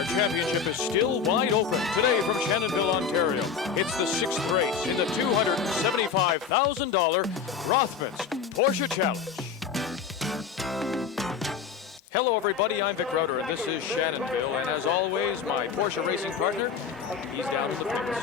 Our championship is still wide open today from Shannonville, Ontario. It's the 6th race in the $275,000 Rothmans Porsche Challenge. Hello everybody, I'm Vic Rowder and this is Shannonville, and as always my Porsche racing partner, he's down in the pits.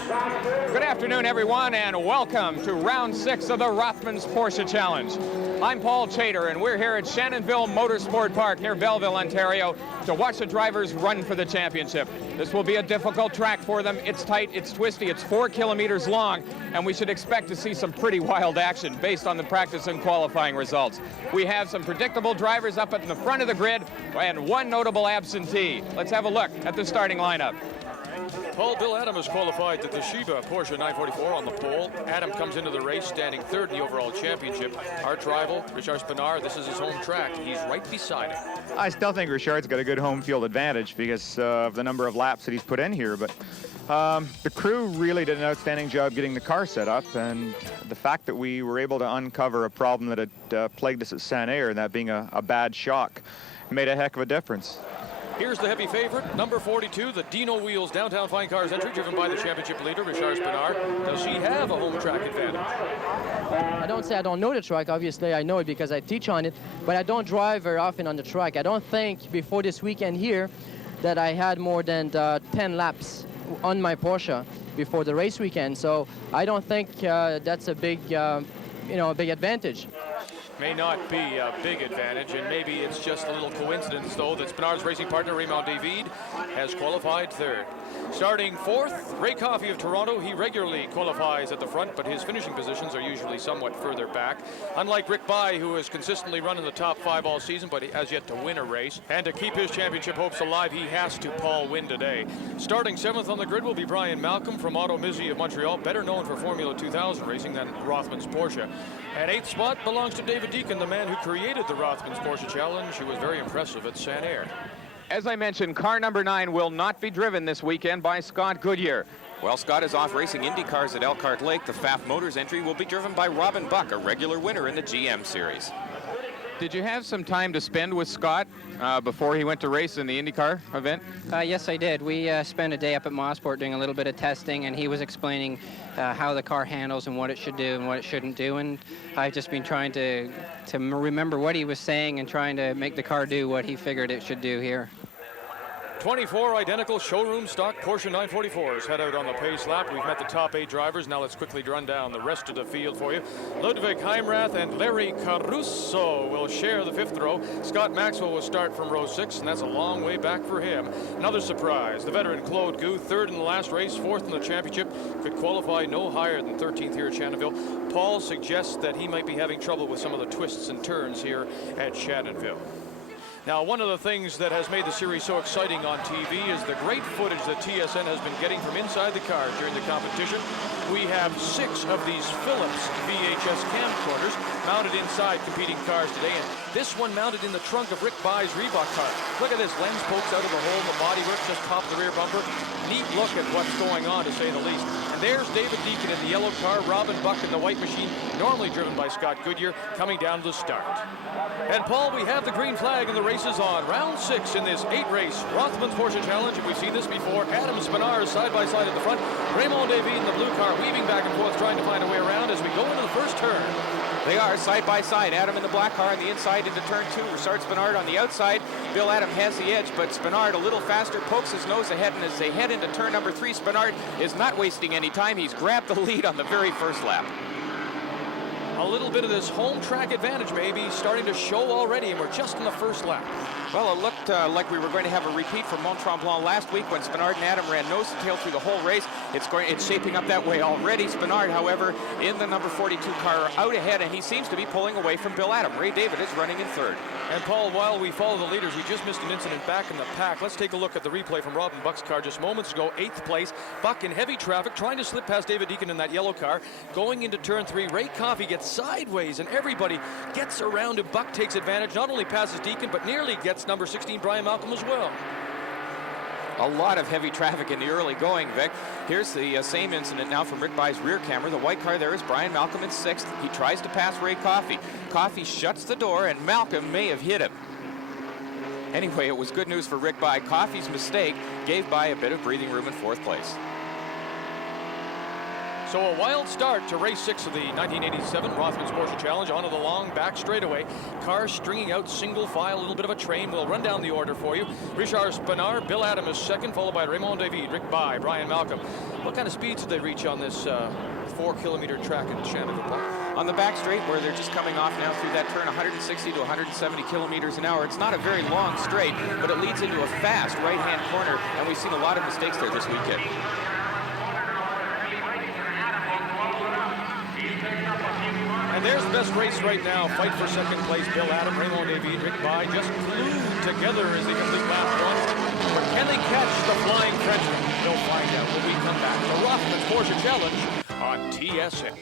Good afternoon everyone and welcome to round 6 of the Rothmans Porsche Challenge. I'm Paul Chater and we're here at Shannonville Motorsport Park near Belleville, Ontario to watch the drivers run for the championship. This will be a difficult track for them. It's tight, it's twisty, it's 4 kilometers long, and we should expect to see some pretty wild action based on the practice and qualifying results. We have some predictable drivers up at the front of the grid and one notable absentee. Let's have a look at the starting lineup. Bill Adam has qualified to the Toshiba Porsche 944 on the pole. Adam comes into the race standing third in the overall championship. Arch rival, Richard Spenard, this is his home track. He's right beside him. I still think Richard's got a good home field advantage because of the number of laps that he's put in here, but the crew really did an outstanding job getting the car set up, and the fact that we were able to uncover a problem that had plagued us at Saint-Air, that being a bad shock, made a heck of a difference. Here's the heavy favorite, number 42, the Dino Wheels Downtown Fine Cars entry, driven by the championship leader, Richard Spenard. Does she have a home track advantage? I don't say I don't know the track. Obviously, I know it because I teach on it, but I don't drive very often on the track. I don't think before this weekend here that I had more than 10 laps on my Porsche before the race weekend, so I don't think that's a big, a big advantage. May not be a big advantage, and maybe it's just a little coincidence, though, that Spenard's racing partner, Raymond David, has qualified third. Starting fourth, Ray Coffey of Toronto. He regularly qualifies at the front, but his finishing positions are usually somewhat further back. Unlike Rick Bai, who has consistently run in the top 5 all season, but he has yet to win a race. And to keep his championship hopes alive, he has to Paul win today. Starting 7th on the grid will be Brian Malcolm from Auto Mizzi of Montreal, better known for Formula 2000 racing than Rothmans Porsche. At 8th spot belongs to David Deacon, the man who created the Rothmans Porsche Challenge, who was very impressive at Saint-Air. As I mentioned, car number 9 will not be driven this weekend by Scott Goodyear. Well, Scott is off racing Indy cars at Elkhart Lake. The Pfaff Motors entry will be driven by Robin Buck, a regular winner in the GM Series. Did you have some time to spend with Scott before he went to race in the IndyCar event? Yes, I did. We spent a day up at Mosport doing a little bit of testing, and he was explaining how the car handles and what it should do and what it shouldn't do. And I've just been trying to remember what he was saying and trying to make the car do what he figured it should do here. 24 identical showroom stock Porsche 944s head out on the pace lap. We've met the top 8 drivers. Now let's quickly run down the rest of the field for you. Ludwig Heimrath and Larry Caruso will share the 5th row. Scott Maxwell will start from row 6, and that's a long way back for him. Another surprise, the veteran Claude Gu, 3rd in the last race, 4th in the championship, could qualify no higher than 13th here at Shannonville. Paul suggests that he might be having trouble with some of the twists and turns here at Shannonville. Now, one of the things that has made the series so exciting on TV is the great footage that TSN has been getting from inside the car during the competition. We have 6 of these Philips VHS camcorders mounted inside competing cars today, and this one mounted in the trunk of Rick Bai's Reebok car. Look at this, lens pokes out of the hole in the bodywork, just topped the rear bumper. Neat look at what's going on, to say the least. And there's David Deacon in the yellow car, Robin Buck in the white machine, normally driven by Scott Goodyear, coming down to the start. And Paul, we have the green flag and the race is on. Round 6 in this 8-race Rothmans Porsche Challenge. And we've seen this before. Adam Spenard side by side at the front. Raymond David in the blue car weaving back and forth trying to find a way around as we go into the first turn. They are side by side. Adam in the black car on the inside into turn 2. Richard Spenard on the outside. Bill Adam has the edge, but Spenard a little faster, pokes his nose ahead, and as they head into turn number 3, Spenard is not wasting any time. He's grabbed the lead on the very first lap. A little bit of this home track advantage maybe starting to show already, and we're just in the first lap. Well, it looked like we were going to have a repeat from Mont Tremblant last week when Spenard and Adam ran nose to tail through the whole race. It's shaping up that way already. Spenard, however, in the number 42 car out ahead, and he seems to be pulling away from Bill Adam. Ray David is running in 3rd. And Paul, while we follow the leaders, we just missed an incident back in the pack. Let's take a look at the replay from Robin Buck's car just moments ago. 8th place, Buck in heavy traffic, trying to slip past David Deacon in that yellow car. Going into turn 3, Ray Coffey gets sideways, and everybody gets around him. Buck takes advantage, not only passes Deacon, but nearly gets number 16, Brian Malcolm, as well. A lot of heavy traffic in the early going, Vic. Here's the same incident now from Rick Bai's rear camera. The white car there is Brian Malcolm in 6th. He tries to pass Ray Coffey. Coffey shuts the door, and Malcolm may have hit him. Anyway, it was good news for Rick Bye. Coffey's mistake gave Bye a bit of breathing room in 4th place. So a wild start to race 6 of the 1987 Rothmans Porsche Challenge onto the long back straightaway. Cars stringing out single file, a little bit of a train. We'll run down the order for you. Richard Spenard, Bill Adam is second, followed by Raymond David, Rick Bye, Brian Malcolm. What kind of speeds did they reach on this 4-kilometer track in Shannonville? On the back straight, where they're just coming off now through that turn, 160 to 170 kilometers an hour. It's not a very long straight, but it leads into a fast right-hand corner, and we've seen a lot of mistakes there this weekend. And there's the best race right now. Fight for second place. Bill Adam, Raymond David, Rick Bye just glued together as they complete lap 1. But can they catch the Flying Frenchman? They'll find out when we come back. The Rothmans Porsche Challenge on TSN.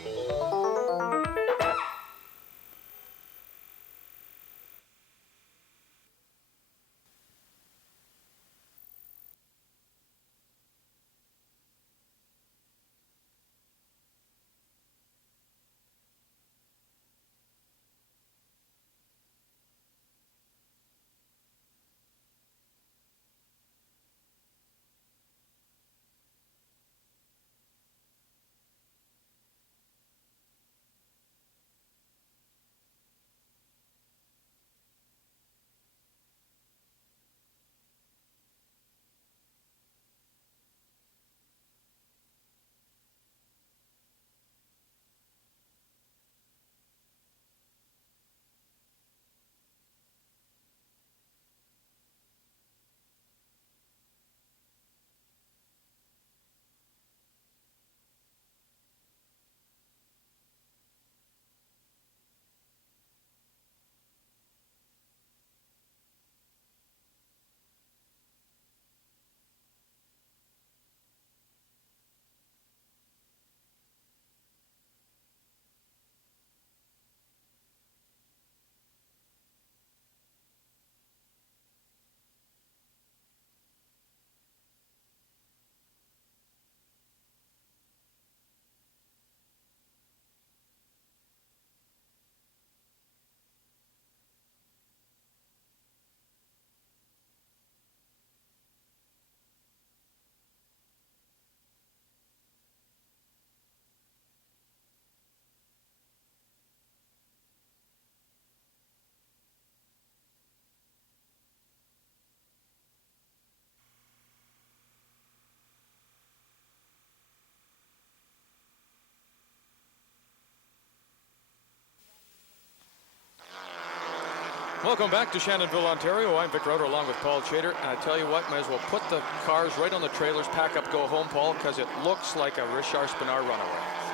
Welcome back to Shannonville, Ontario. I'm Vic Roder along with Paul Chater. And I tell you what, might as well put the cars right on the trailers, pack up, go home, Paul, because it looks like a Richard Spenard runaway.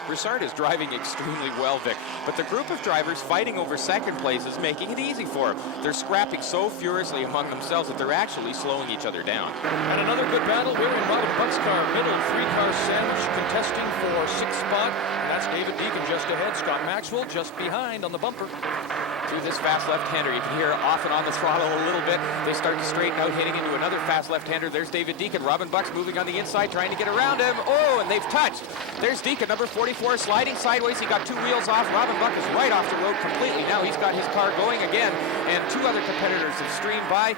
Richard is driving extremely well, Vic, but the group of drivers fighting over second place is making it easy for him. They're scrapping so furiously among themselves that they're actually slowing each other down. And another good battle. We're in Robin Buck's car, middle, 3-car sandwich, contesting for 6th spot. And that's David Deacon just ahead. Scott Maxwell just behind on the bumper. Through this fast left-hander, you can hear off and on the throttle a little bit. They start to straighten out, hitting into another fast left-hander. There's David Deacon. Robin Buck's moving on the inside, trying to get around him. Oh, and they've touched. There's Deacon, number 44, sliding sideways. He got 2 wheels off. Robin Buck is right off the road completely. Now he's got his car going again, and 2 other competitors have streamed by.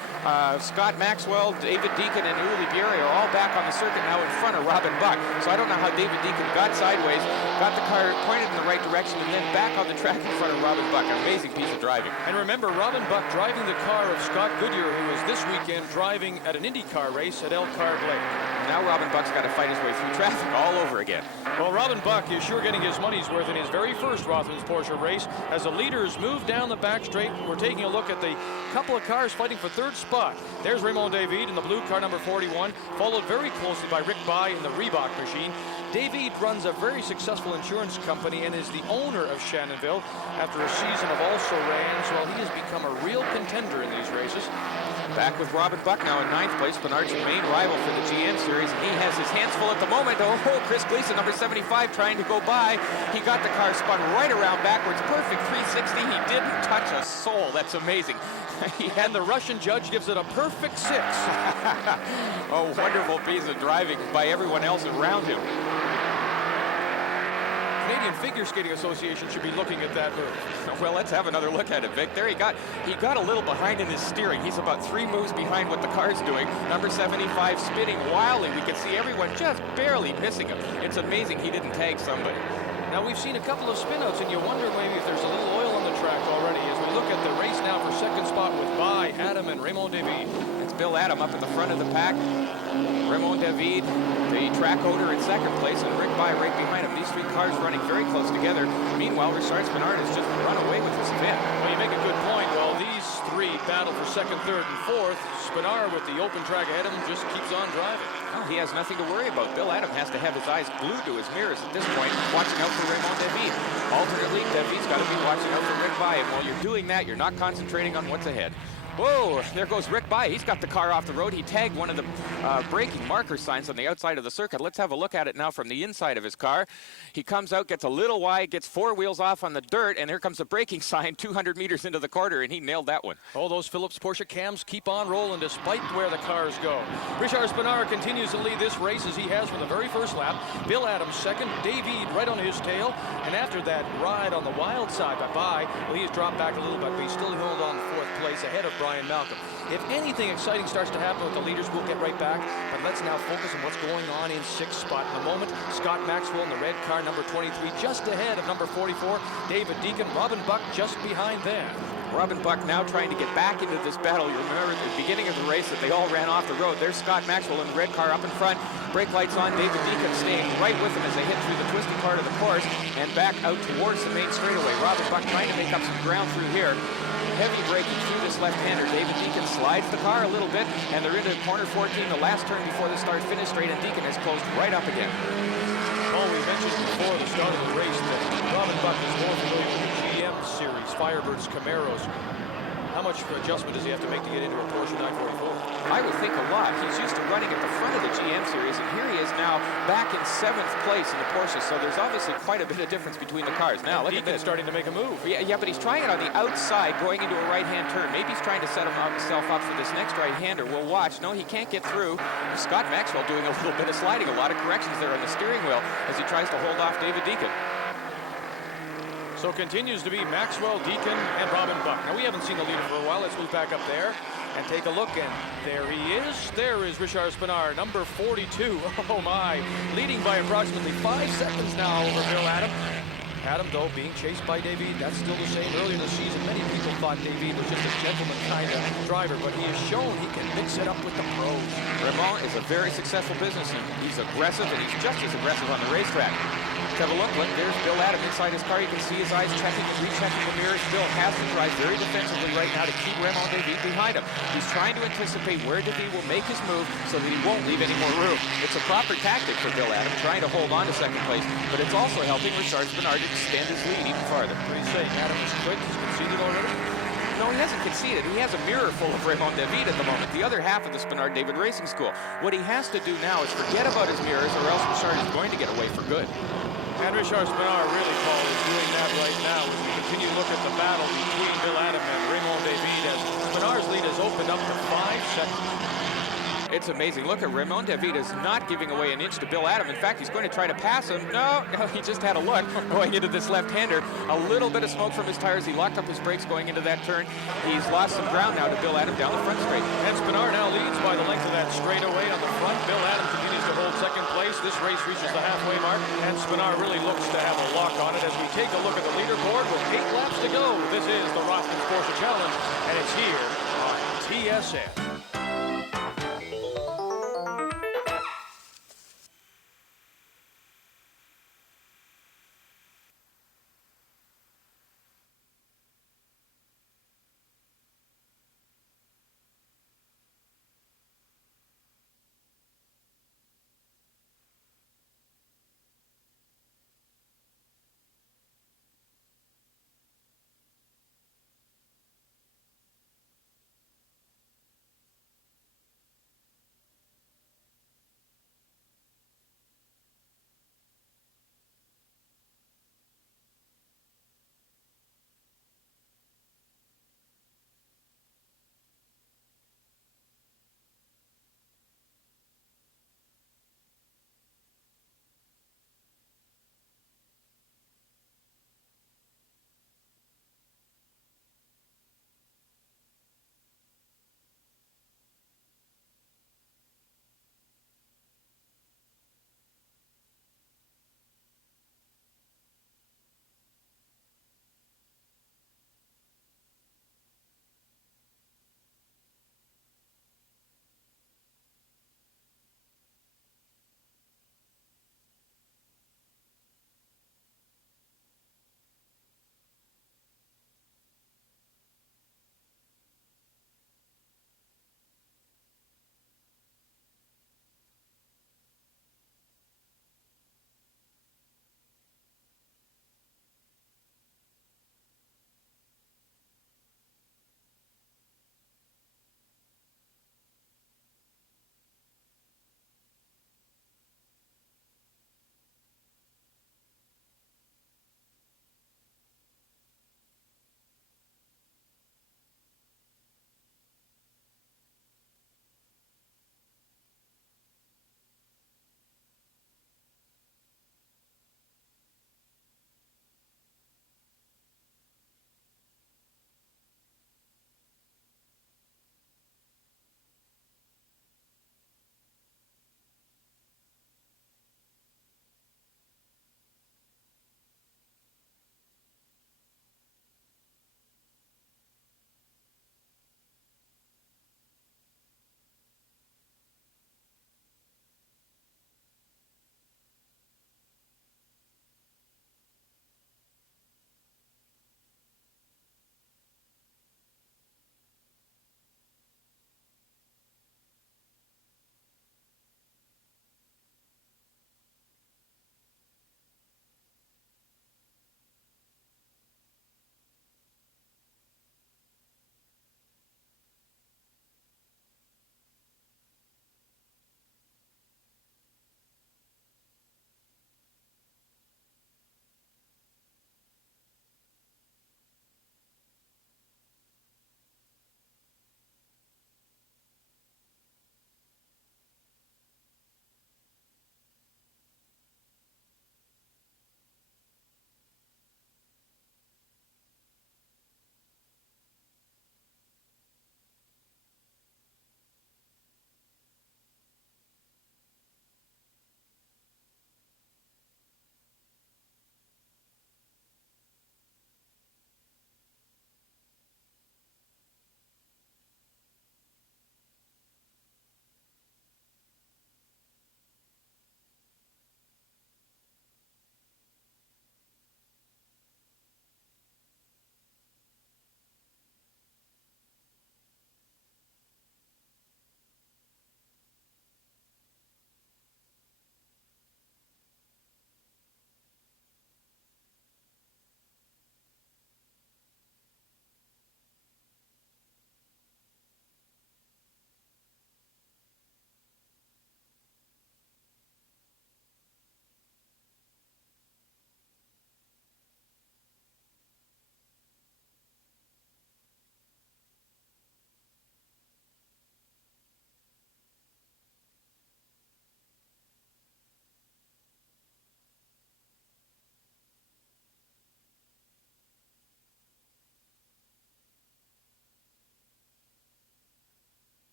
Scott Maxwell, David Deacon, and Uli Bieri are all back on the circuit now in front of Robin Buck. So I don't know how David Deacon got sideways, got the car pointed in the right direction, and then back on the track in front of Robin Buck. An amazing piece of driving. And remember, Robin Buck driving the car of Scott Goodyear, who was this weekend driving at an IndyCar race at Elkhart Lake. Now Robin Buck's got to fight his way through traffic all over again. Well, Robin Buck is sure getting his money's worth in his very first Rothmans Porsche race. As the leaders move down the back straight, we're taking a look at the couple of cars fighting for 3rd spot. There's Raymond David in the blue car, number 41, followed very closely by Rick Bye in the Reebok machine. David runs a very successful insurance company and is the owner of Shannonville after a season of also-rans. Well, he has become a real contender in these races. Back with Robin Buck now in 9th place, Spenard's main rival for the GM Series. He has his hands full at the moment. Oh, Chris Gleason, number 75, trying to go by. He got the car spun right around backwards. Perfect 360. He didn't touch a soul. That's amazing. And the Russian judge gives it a perfect 6. A wonderful piece of driving by everyone else around him. Canadian Figure Skating Association should be looking at that move. Well, let's have another look at it, Vic. There he got a little behind in his steering. He's about 3 moves behind what the car's doing. Number 75 spinning wildly. We can see everyone just barely missing him. It's amazing he didn't tag somebody. Now, we've seen a couple of spinouts, and you wonder maybe if there's a little oil on the track already as we look at the race now for second spot with By, Adam, and Raymond David. It's Bill Adam up in the front of the pack. Raymond David, the track owner, in second place, and Rick By right behind him. These 3 cars running very close together. Meanwhile, Richard Spenard has just run away with this event. Well, you make a good point. Well, these 3 battle for second, third, and fourth. Spenard, with the open track ahead of him, just keeps on driving. Well, he has nothing to worry about. Bill Adam has to have his eyes glued to his mirrors at this point, watching out for Raymond David. Alternately, David's got to be watching out for Rick By, and while you're doing that, you're not concentrating on what's ahead. Whoa, there goes Rick By. He's got the car off the road. He tagged one of the braking marker signs on the outside of the circuit. Let's have a look at it now from the inside of his car. He comes out, gets a little wide, gets 4 wheels off on the dirt, and here comes the braking sign 200 meters into the corner, and he nailed that one. All those Phillips Porsche cams keep on rolling despite where the cars go. Richard Spenard continues to lead this race as he has from the very first lap. Bill Adams second, David right on his tail, and after that ride on the wild side by, well, he's dropped back a little bit, but he's still held on to 4th place ahead of Brian Malcolm. If anything exciting starts to happen with the leaders, we'll get right back. But let's now focus on what's going on in 6th spot. In a moment, Scott Maxwell in the red car, number 23, just ahead of number 44, David Deacon. Robin Buck just behind them. Robin Buck now trying to get back into this battle. You remember at the beginning of the race that they all ran off the road. There's Scott Maxwell in the red car up in front. Brake lights on. David Deacon staying right with them as they hit through the twisty part of the course and back out towards the main straightaway. Robin Buck trying to make up some ground through here. Heavy braking through this left-hander. David Deacon slides the car a little bit, and they're into corner 14, the last turn before the start-finish straight, and Deacon has closed right up again. Oh, we mentioned before the start of the race that Robin Buck is more familiar with the GM series, Firebirds, Camaros. How much adjustment does he have to make to get into a Porsche 944? I would think a lot. He's used to running at the front of the GM series, and here he is now back in 7th place in the Porsche, so there's obviously quite a bit of difference between the cars. Now, look at this. Starting to make a move. Yeah, but he's trying it on the outside, going into a right-hand turn. Maybe he's trying to set himself up for this next right-hander. We'll watch. No, he can't get through. Scott Maxwell doing a little bit of sliding, a lot of corrections there on the steering wheel as he tries to hold off David Deacon. So continues to be Maxwell, Deacon, and Robin Buck. Now, we haven't seen the leader for a while. Let's move back up there and take a look. And there he is. There is Richard Spenard, number 42. Oh, my. Leading by approximately 5 seconds now over Bill Adam. Adam, though, being chased by David, that's still the same. Earlier this season, many people thought David was just a gentleman kind of driver, but he has shown he can mix it up with the pros. Raymond is a very successful businessman. He's aggressive, and he's just as aggressive on the racetrack. Let's have a look. Look, there's Bill Adam inside his car. You can see his eyes checking and rechecking the mirrors. Bill has to drive very defensively right now to keep Raymond David behind him. He's trying to anticipate where David will make his move so that he won't leave any more room. It's a proper tactic for Bill Adam, trying to hold on to second place, but it's also helping Richard Spenard to extend his lead even farther. What do you say? Adam is quick. He's conceded already? No, he hasn't conceded. He has a mirror full of Raymond David at the moment, the other half of the Spenard David Racing School. What he has to do now is forget about his mirrors, or else Richard is going to get away for good. And Richard Spenard really, Paul, is doing that right now as we continue to look at the battle between Bill Adam and Raymond David as Spenard's lead has opened up to 5 seconds. It's amazing. Look at Raymond David is not giving away an inch to Bill Adam. In fact, he's going to try to pass him. No, he just had a look going into this left-hander. A little bit of smoke from his tires. He locked up his brakes going into that turn. He's lost some ground now to Bill Adam down the front straight. And Spenard now leads by the length of that straightaway on the front. Bill Adam continues to hold second place. This race reaches the halfway mark, and Spenard really looks to have a lock on it as we take a look at the leaderboard with 8 laps to go. This is the Rothmans Porsche Challenge, and it's here on TSN.